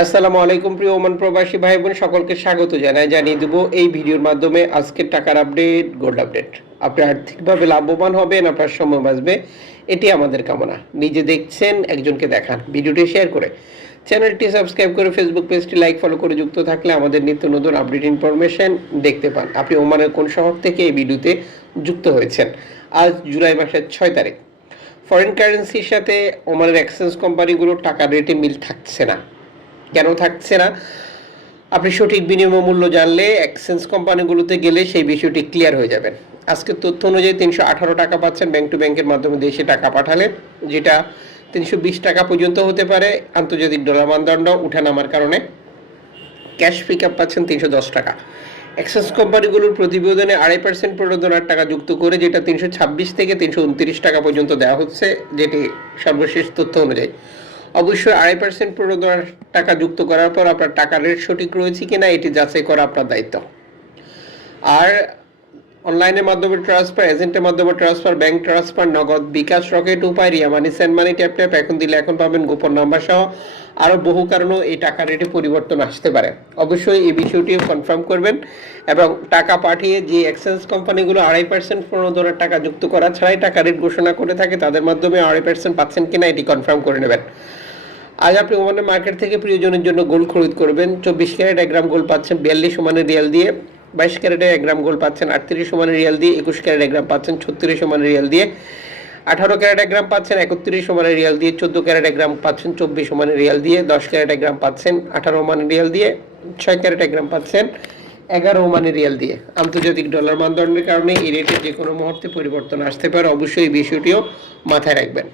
আসসালামু আলাইকুম প্রিয় ওমান প্রবাসী ভাই বোন সকলকে স্বাগত জানাই, জানিয়ে দেবো এই ভিডিওর মাধ্যমে আজকের টাকার আপডেট গোল্ড আপডেট আপনি আর্থিকভাবে লাভবান হবেন, আপনার সময় বাঁচবে, এটি আমাদের কামনা। নিজে দেখছেন, একজনকে দেখান, ভিডিওটি শেয়ার করে। চ্যানেলটি সাবস্ক্রাইব করে ফেসবুক পেজটি লাইক ফলো করে যুক্ত থাকলে আমাদের নিত্য নতুন আপডেট ইনফরমেশন দেখতে পান। আপনি ওমানের কোন শহর থেকে এই ভিডিওতে যুক্ত হয়েছেন? আজ জুলাই মাসের ছয় তারিখ। ফরেন কারেন্সির সাথে ওমানের এক্সচেঞ্জ কোম্পানিগুলোর টাকার রেটে মিল থাকছে না। কেন থাকছে না? আপনি সঠিক বিনিময় মূল্য জানলে এক্সচেঞ্জ কোম্পানিগুলোতে গেলে সেই বিষয়টি ক্লিয়ার হয়ে যাবেন আজকের তথ্য অনুযায়ী তিনশো আঠারো টাকা পাচ্ছেন ব্যাংক টু ব্যাংকের মাধ্যমে দেশে টাকা পাঠালে, যেটা তিনশো বিশ টাকা পর্যন্ত হতে পারে। আন্তর্জাতিক ডলার মানদণ্ড উঠানামার কারণে ক্যাশ পিক আপ পাচ্ছেন তিনশো দশ টাকা। এক্সেস কোম্পানিগুলোর প্রতিবেদনে আড়াই পার্সেন্ট প্রণোদনার টাকা যুক্ত করে, যেটা তিনশো ছাব্বিশ থেকে তিনশো উনত্রিশ টাকা পর্যন্ত দেওয়া হচ্ছে, যেটি সর্বশেষ তথ্য অনুযায়ী। অবশ্যই আড়াই পার্সেন্ট প্রণোদনার টাকা যুক্ত করার পর আপনার টাকার রেট সঠিক রয়েছে কিনা এটি যাচাই করা আপনার দায়িত্ব। আর অনলাইনের মাধ্যমে ট্রান্সফার এজেন্টের মাধ্যমে transfer bank transfer Nagad bKash Rocket Upay, Ria Money send money tap tap এখন দিলে এখন পাবেন গোপন নাম্বার সহ আরও বহু কারণেও এই টাকা রেটে পরিবর্তন আসতে পারে। অবশ্যই এই বিষয়টিও কনফার্ম করবেন এবং টাকা পাঠিয়ে যে এক্সচেঞ্জ কোম্পানিগুলো আড়াই পার্সেন্ট প্রণোদনার টাকা যুক্ত করা ছাড়াই টাকা রেট ঘোষণা করে থাকে, তাদের মাধ্যমে আড়াই পার্সেন্ট পাচ্ছেন কিনা এটি কনফার্ম করে নেবেন। আজ আপনি ওমানের মার্কেট থেকে প্রিয়জনের জন্য গোল্ড খরিদ করবেন। চব্বিশ ক্যারেট এক গ্রাম গোল্ড পাচ্ছেন বিয়াল্লিশ সমানের রিয়াল দিয়ে। বাইশ ক্যারেটে এক গ্রাম গোল্ড পাচ্ছেন আটত্রিশ সমানের রিয়াল দিয়ে। একুশ ক্যারেট এক গ্রাম পাচ্ছেন ছত্রিশ সমানের রিয়াল দিয়ে। আঠারো ক্যারেট এক গ্রাম পাচ্ছেন একত্রিশ সমানের রিয়াল দিয়ে। চোদ্দ ক্যারেট এক গ্রাম পাচ্ছেন চব্বিশ সমানের রিয়াল দিয়ে। দশ ক্যারেট এক গ্রাম পাচ্ছেন আঠারো মানের রিয়াল দিয়ে। ছয় ক্যারেট এক গ্রাম পাচ্ছেন এগারো মানের রিয়াল দিয়ে। আন্তর্জাতিক ডলার মানদণ্ডের কারণে এই রেটে যে কোনো মুহূর্তে পরিবর্তন আসতে পারে। অবশ্যই এই বিষয়টিও মাথায় রাখবেন।